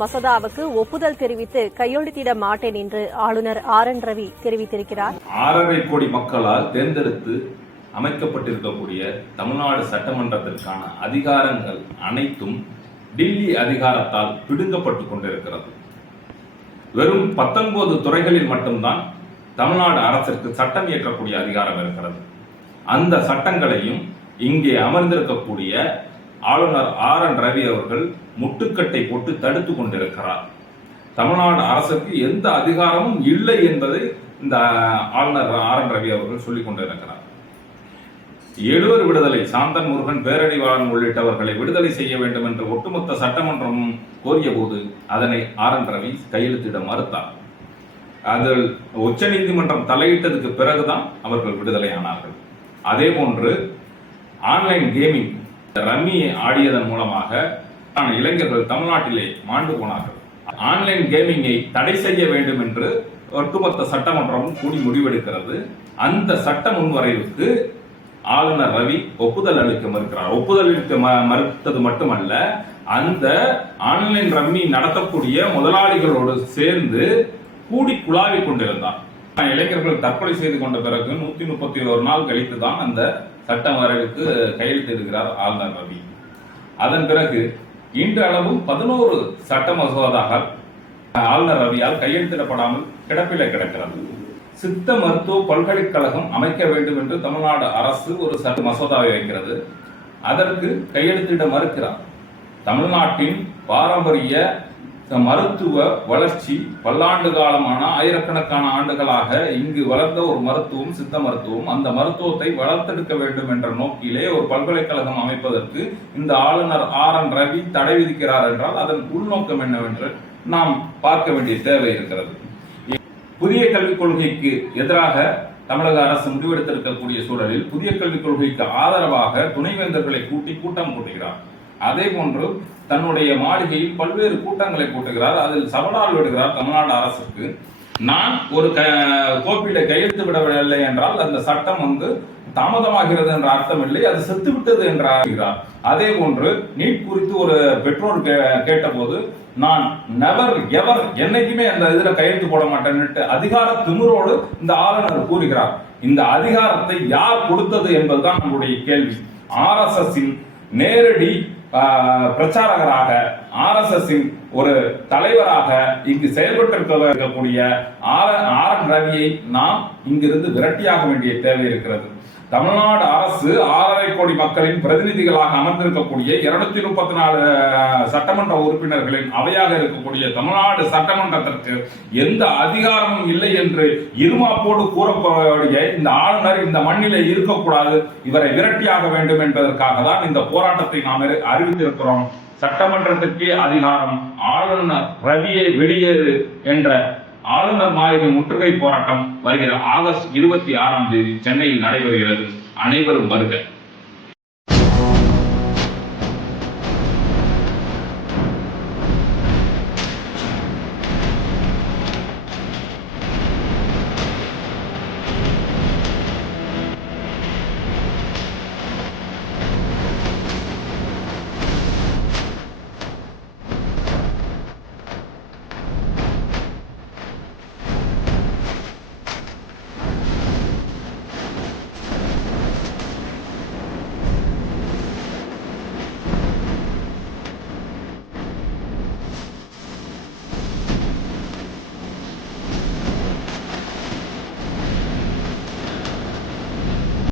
மசோதாவுக்கு ஒப்புதல் தெரிவித்து கையெழுத்திட மாட்டேன் என்று ஆளுநர் ஆர் என் ரவி தெரிவித்திருக்கிறார். ஆறரை கோடி மக்களால் தேர்ந்தெடுத்து அமைக்கப்பட்டிருக்கக்கூடிய தமிழ்நாடு சட்டமன்றத்திற்கான அதிகாரங்கள் அனைத்தும் டில்லி அதிகாரத்தால் பிடுங்கப்பட்டு கொண்டிருக்கிறது. வெறும் பத்தொன்பது துறைகளில் மட்டும்தான் தமிழ்நாடு அரசிற்கு சட்டம் இயற்றக்கூடிய அதிகாரம் இருக்கிறது. அந்த சட்டங்களையும் இங்கே அமர்ந்திருக்கக்கூடிய ஆளுநர் ஆர் என் ரவி அவர்கள் முட்டுக்கட்டை போட்டு தடுத்து கொண்டிருக்கிறார். தமிழ்நாடு அரசுக்கு எந்த அதிகாரமும் இல்லை என்பதை இந்த ஆளுநர் ஆர் என் ரவி அவர்கள் சொல்லிக் கொண்டிருக்கிறார். எழுவர் விடுதலை சாந்தன் முருகன் பேரறிவாளன் உள்ளிட்டவர்களை விடுதலை செய்ய வேண்டும் என்று ஒட்டுமொத்த சட்டமன்றமும் கோரிய போது அதனை ஆர் என் ரவி கையெழுத்திட மறுத்தார். அதில் உச்ச நீதிமன்றம் தலையிட்டதுக்கு பிறகுதான் அவர்கள் விடுதலை ஆனார்கள். அதே போன்று ஆன்லைன் கேமிங் ரம்மி ஆடியதன் மூலமாக இளைஞர்கள் தமிழ்நாட்டிலே மாண்டு போனார்கள். ஆன்லைன் கேமிங்கை தடை செய்ய வேண்டும் என்று ஒட்டுமொத்த சட்டமன்றமும் கூடி முடிவெடுக்கிறது. அந்த சட்ட முன்வரைவுக்கு ஆளுநர் ரவி ஒப்புதல் அளிக்க மறுக்கிறார். ஒப்புதல் அளிக்க ம- மறுத்தது மட்டுமல்ல அந்த ஆன்லைன் ரம்மி நடத்தக்கூடிய முதலாளிகளோடு சேர்ந்து கூடி குழாவிக் கொண்டிருந்தார். இளைஞர்கள் தற்கொலை செய்து கொண்ட பிறகு நூத்தி முப்பத்தி ஒரு நாள் கழித்து தான் அந்த சட்ட வரைவுக்கு கையெழுத்திடுகிறார் ஆளுநர் ரவி அதன் பிறகு இன்று அளவும் பதினோரு சட்ட மசோதாக்கள் ஆளுநர் ரவியால் கையெழுத்திடப்படாமல் கிடப்பில கிடக்கிறது. சித்த மருத்துவ பல்கலைக்கழகம் அமைக்க வேண்டும் என்று தமிழ்நாடு அரசு ஒரு சட்ட மசோதாவை வைக்கிறது. அதற்கு கையெழுத்திட மறுக்கிறார். தமிழ்நாட்டின் பாரம்பரிய மருத்துவ வளர்ச்சி பல்லாண்டு காலமான ஆயிரக்கணக்கான ஆண்டுகளாக இங்கு வளர்ந்த ஒரு மருத்துவம் சித்த மருத்துவம் அந்த மருத்துவத்தை வளர்த்தெடுக்க வேண்டும் என்ற நோக்கிலே ஒரு பல்கலைக்கழகம் அமைப்பதற்கு இந்த ஆளுநர் ஆர் என் ரவி தடை விதிக்கிறார் என்றால் அதன் உள்நோக்கம் என்னவென்று நாம் பார்க்க வேண்டிய தேவை இருக்கிறது. புதிய கல்விக் கொள்கைக்கு எதிராக தமிழக அரசு முடிவெடுத்திருக்கக்கூடிய சூழலில் புதிய கல்விக் கொள்கைக்கு ஆதரவாக துணைவேந்தர்களை கூட்டி கூட்டம் கூட்டுகிறார் அதே போன்று தன்னுடைய மாளிகையில் பல்வேறு கூட்டங்களை கூட்டுகிறார். அதில் சவடால் விடுகிறார் தமிழ்நாடு அரசுக்கு. நான் ஒரு க கோப்பில கையெழுத்து விடவில்லை என்றால் அந்த சட்டம் வந்து தாமதமாகிறது என்ற அர்த்தம் இல்லை அது செத்துவிட்டது என்றார் என்று அதே போன்று நீட் குறித்து ஒரு பெற்றோர் கே- கேட்டபோது நான் நெவர் எவர் என்னைக்குமே அந்த இதில் கையெழுத்து போட மாட்டேன்னுட்டு அதிகார திமிரோடு இந்த ஆளுநர் கூறுகிறார். இந்த அதிகாரத்தை யார் கொடுத்தது என்பதுதான் நம்முடைய கேள்வி. ஆர்எஸ்எஸ்ஸின் நேரடி பிரச்சாரகராக ஆர்எஸ்எஸ் ஒரு தலைவராக இங்கு செயல்பட்டு இருக்கக்கூடிய ஆர் ஆர் ரவியை நாம் இங்கிருந்து விரட்டியாக வேண்டிய தேவை இருக்கிறது. தமிழ்நாடு அரசு ஆறரை கோடி மக்களின் பிரதிநிதிகளாக அமர்ந்திருக்கக்கூடிய இருநூத்தி முப்பத்தி நாலு சட்டமன்ற உறுப்பினர்களின் அவையாக இருக்கக்கூடிய தமிழ்நாடு சட்டமன்றத்திற்கு எந்த அதிகாரமும் இல்லை என்று இருமாப்போடு கூறக்கூடிய இந்த ஆளுநர் இந்த மண்ணிலே இருக்கக்கூடாது இவரை விரட்டியாக வேண்டும் என்பதற்காக தான் இந்த போராட்டத்தை நாம் அறிவித்திருக்கிறோம். சட்டமன்றத்திற்கே அதிகாரம் ஆளுநர் ரவியை வெளியேறு என்ற ஆளுநர் மாளிகை முற்றுகை போராட்டம் வருகிற ஆகஸ்ட் இருபத்தி ஆறாம் தேதி சென்னையில் நடைபெறுகிறது. அனைவரும் வருக.